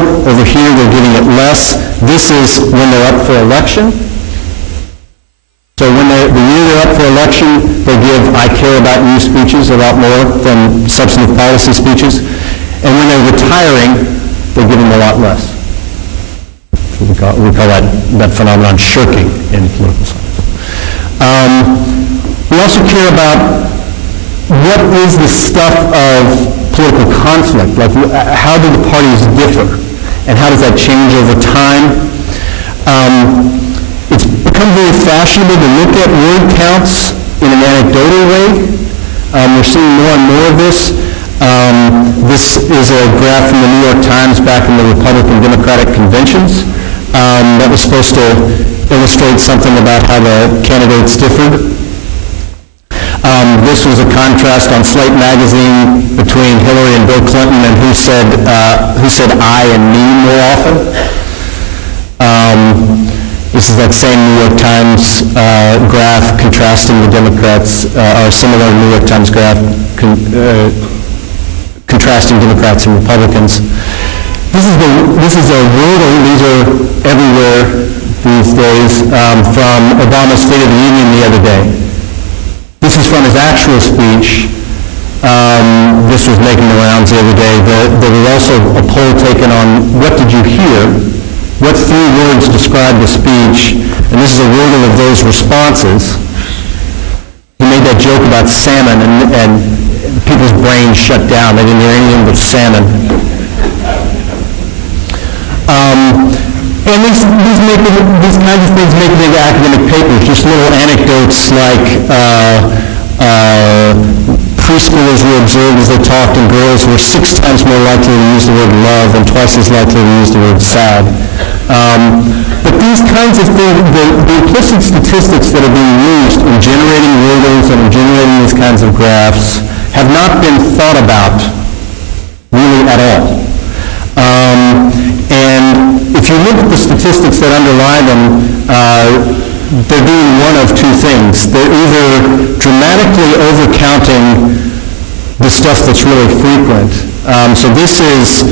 more. Over here, they're giving it less. This is when they're up for election. So when the year they're up for election, they give "I care about you" speeches a lot more than substantive policy speeches. And when they're retiring, they're giving a lot less. We call that phenomenon shirking in political science. We also care about what is the stuff of political conflict, like how do the parties differ, and how does that change over time? It's become very fashionable to look at word counts in an anecdotal way. We're seeing more and more of this. This is a graph from the New York Times back in the Republican-Democratic conventions that was supposed to illustrate something about how the candidates differed. This was a contrast on Slate magazine between Hillary and Bill Clinton, and who said "I" and "me" more often. This is that same New York Times graph contrasting the Democrats, or similar New York Times graph contrasting Democrats and Republicans. This is a wordle. These are everywhere these days from Obama's State of the Union the other day. This is from his actual speech. This was making the rounds the other day. There was also a poll taken on what did you hear? What three words describe the speech? And this is a wordle of those responses. He made that joke about salmon, and people's brains shut down. They didn't hear anything but salmon. And these kinds of things make big academic papers, just little anecdotes like preschoolers were observed as they talked, and girls were 6 times more likely to use the word love and twice as likely to use the word sad. But these kinds of things, the implicit statistics that are being used in generating wordles and in generating these kinds of graphs have not been thought about really at all. And if you look at the statistics that underlie them, they're doing one of two things. They're either dramatically overcounting the stuff that's really frequent. So this is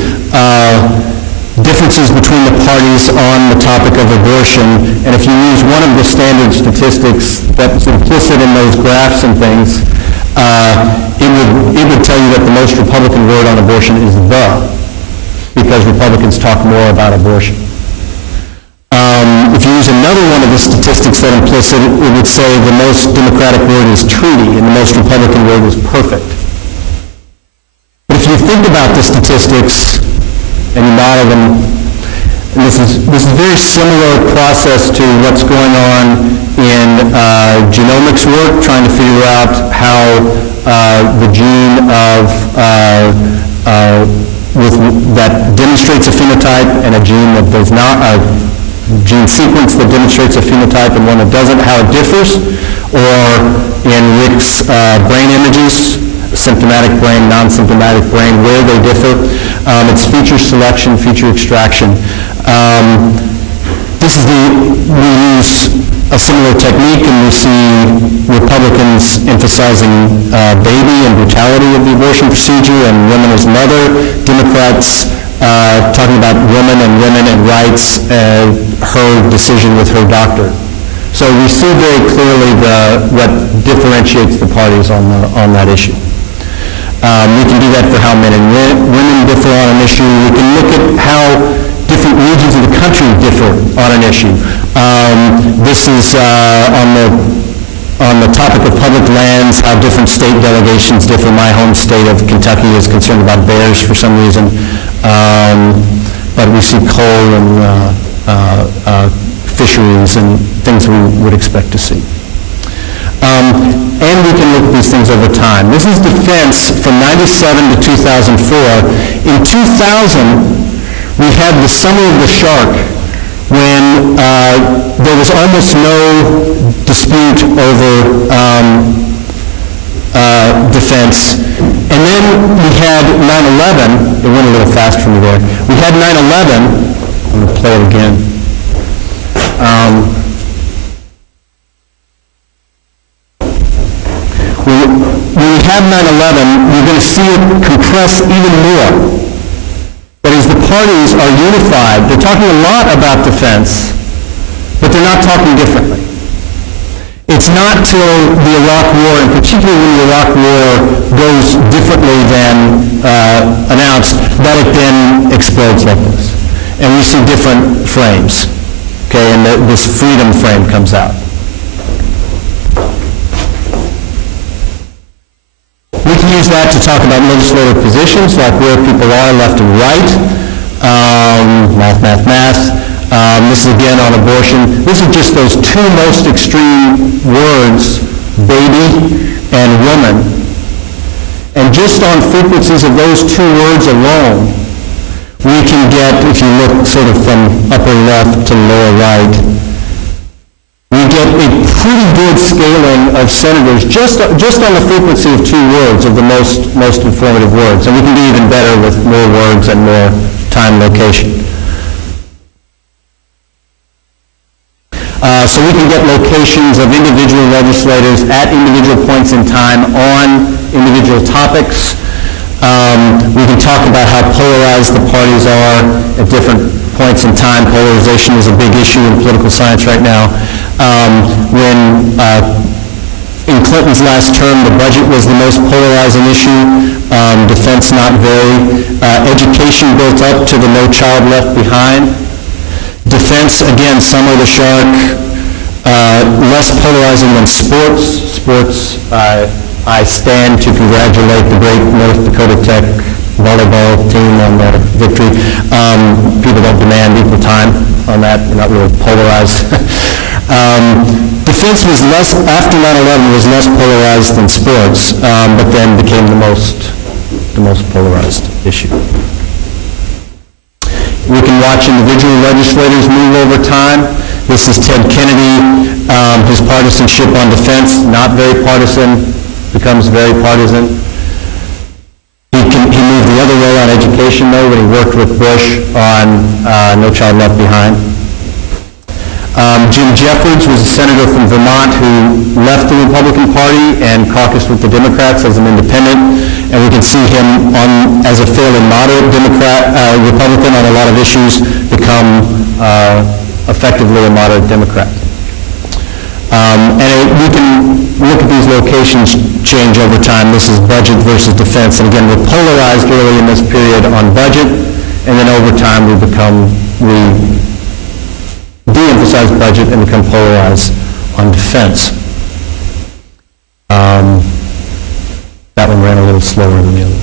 differences between the parties on the topic of abortion, and if you use one of the standard statistics that's implicit in those graphs and things, it would tell you that the most Republican word on abortion is "the," because Republicans talk more about abortion. If you use another one of the statistics that implicit, it would say the most Democratic word is "treaty" and the most Republican word is "perfect." But if you think about the statistics and you model them, and this is a very similar process to what's going on in genomics work, trying to figure out how the gene that demonstrates a phenotype and a gene that does not, a gene sequence that demonstrates a phenotype and one that doesn't, how it differs, or in Rick's brain images, symptomatic brain, non-symptomatic brain, where they differ. It's feature selection, feature extraction. We use a similar technique, and we see Republicans emphasizing baby and brutality of the abortion procedure and women as mother. Democrats talking about women and rights, her decision with her doctor. So we see very clearly what differentiates the parties on that issue. We can do that for how men and women differ on an issue. We can look at how different regions of the country differ on an issue. This is on the topic of public lands, how different state delegations differ. My home state of Kentucky is concerned about bears for some reason, but we see coal and fisheries and things we would expect to see. And we can look at these things over time. This is defense from 97 to 2004. In 2000, we had the Summer of the Shark, when there was almost no dispute over defense. And then we had 9/11. It went a little fast for me there. We had 9/11. I'm going to play it again. When we have 9/11, we're going to see it compress even more. That is, the parties are unified. They're talking a lot about defense, but they're not talking differently. It's not till the Iraq War, and particularly when the Iraq War goes differently than announced, that it then explodes like this. And we see different frames, okay, and this freedom frame comes out. We can use that to talk about legislative positions, like where people are left and right, math. This is again on abortion. This is just those two most extreme words, baby and woman. And just on frequencies of those two words alone, we can get, if you look sort of from upper left to lower right, we get a pretty good scaling of senators just on the frequency of two words, of the most informative words. And we can do even better with more words and more time location. So we can get locations of individual legislators at individual points in time on individual topics. We can talk about how polarized the parties are at different points in time. Polarization is a big issue in political science right now. In Clinton's last term, the budget was the most polarizing issue. Defense not very. Education built up to the No Child Left Behind. Defense, again, summer the shark, less polarizing than sports. Sports, I stand to congratulate the great North Dakota Tech volleyball team on their victory. People don't demand equal time on that. They're not really polarized. Defense was less, after 9/11, was less polarized than sports, but then became the most polarized issue. We can watch individual legislators move over time. This is Ted Kennedy, his partisanship on defense, not very partisan, becomes very partisan. He moved the other way on education, though, when he worked with Bush on No Child Left Behind. Jim Jeffords was a senator from Vermont who left the Republican Party and caucused with the Democrats as an independent, and we can see him as a fairly moderate Republican on a lot of issues, become effectively a moderate Democrat. And we can look at these locations change over time. This is budget versus defense, and again, we're polarized early in this period on budget, and then over time we de-emphasize budget and become polarized on defense. That one ran a little slower than the other.